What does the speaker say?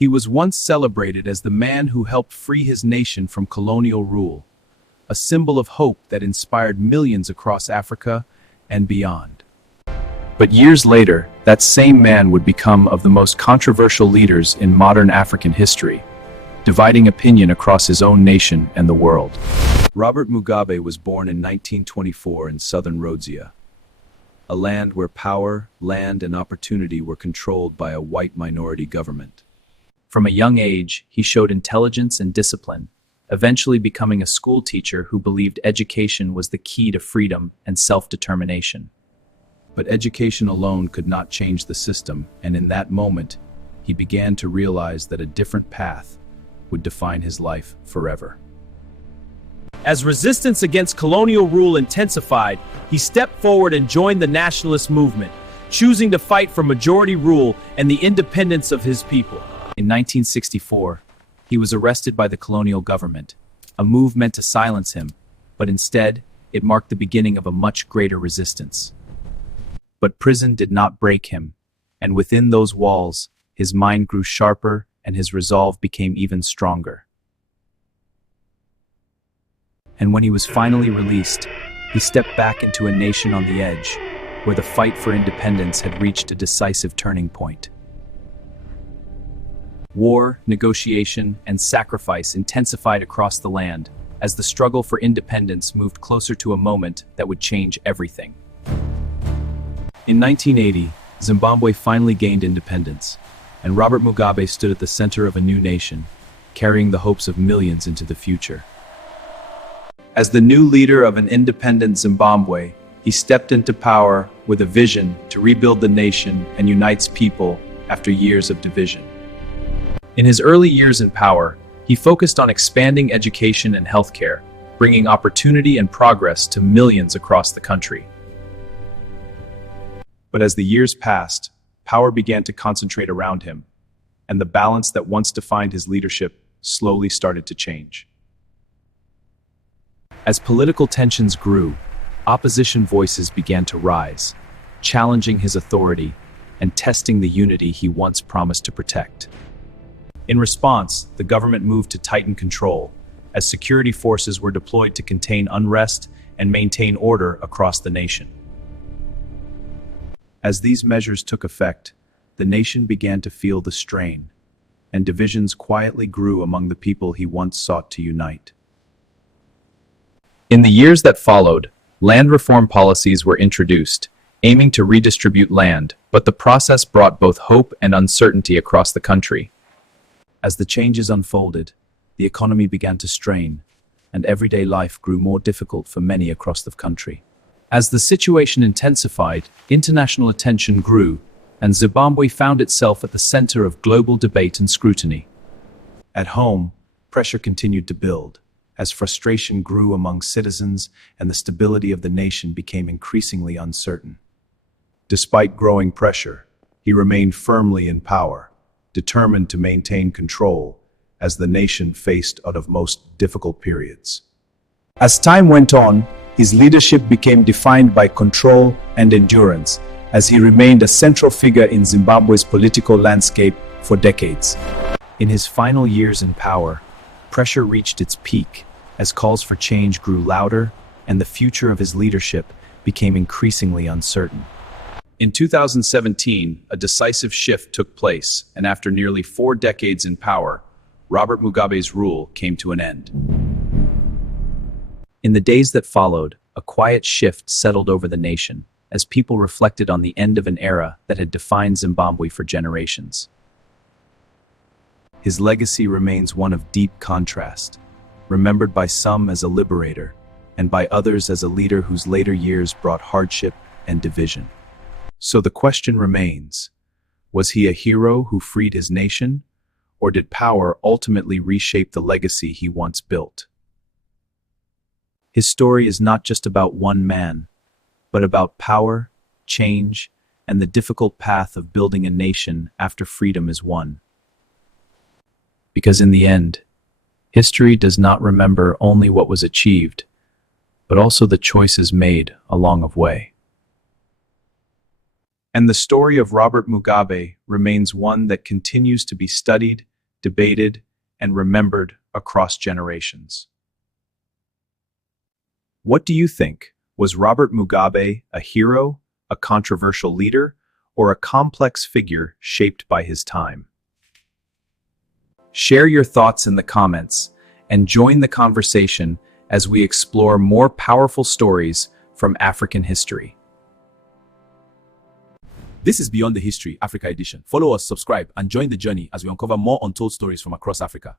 He was once celebrated as the man who helped free his nation from colonial rule, a symbol of hope that inspired millions across Africa and beyond. But years later, that same man would become one of the most controversial leaders in modern African history, dividing opinion across his own nation and the world. Robert Mugabe was born in 1924 in southern Rhodesia, a land where power, land, and opportunity were controlled by a white minority government. From a young age, he showed intelligence and discipline, eventually becoming a school teacher who believed education was the key to freedom and self-determination. But education alone could not change the system, and in that moment, he began to realize that a different path would define his life forever. As resistance against colonial rule intensified, he stepped forward and joined the nationalist movement, choosing to fight for majority rule and the independence of his people. In 1964, he was arrested by the colonial government, a move meant to silence him, but instead, it marked the beginning of a much greater resistance. But prison did not break him, and within those walls, his mind grew sharper and his resolve became even stronger. And when he was finally released, he stepped back into a nation on the edge, where the fight for independence had reached a decisive turning point. War, negotiation, and sacrifice intensified across the land as the struggle for independence moved closer to a moment that would change everything. In 1980, Zimbabwe finally gained independence, and Robert Mugabe stood at the center of a new nation, carrying the hopes of millions into the future. As the new leader of an independent Zimbabwe, he stepped into power with a vision to rebuild the nation and unite people after years of division. In his early years in power, he focused on expanding education and healthcare, bringing opportunity and progress to millions across the country. But as the years passed, power began to concentrate around him, and the balance that once defined his leadership slowly started to change. As political tensions grew, opposition voices began to rise, challenging his authority and testing the unity he once promised to protect. In response, the government moved to tighten control, as security forces were deployed to contain unrest and maintain order across the nation. As these measures took effect, the nation began to feel the strain, and divisions quietly grew among the people he once sought to unite. In the years that followed, land reform policies were introduced, aiming to redistribute land, but the process brought both hope and uncertainty across the country. As the changes unfolded, the economy began to strain, and everyday life grew more difficult for many across the country. As the situation intensified, international attention grew, and Zimbabwe found itself at the center of global debate and scrutiny. At home, pressure continued to build, as frustration grew among citizens and the stability of the nation became increasingly uncertain. Despite growing pressure, he remained firmly in power, determined to maintain control as the nation faced one of most difficult periods. As time went on, his leadership became defined by control and endurance, as he remained a central figure in Zimbabwe's political landscape for decades. In his final years in power, pressure reached its peak as calls for change grew louder and the future of his leadership became increasingly uncertain. In 2017, a decisive shift took place, and after nearly 4 decades in power, Robert Mugabe's rule came to an end. In the days that followed, a quiet shift settled over the nation, as people reflected on the end of an era that had defined Zimbabwe for generations. His legacy remains one of deep contrast, remembered by some as a liberator, and by others as a leader whose later years brought hardship and division. So the question remains, was he a hero who freed his nation, or did power ultimately reshape the legacy he once built? His story is not just about one man, but about power, change, and the difficult path of building a nation after freedom is won. Because in the end, history does not remember only what was achieved, but also the choices made along the way. And the story of Robert Mugabe remains one that continues to be studied debated, and remembered across generations. What do you think? Was Robert Mugabe a hero, a controversial leader, or a complex figure shaped by his time? Share your thoughts in the comments and join the conversation as we explore more powerful stories from African history. This is Beyond the History, Africa Edition. Follow us, subscribe, and join the journey as we uncover more untold stories from across Africa.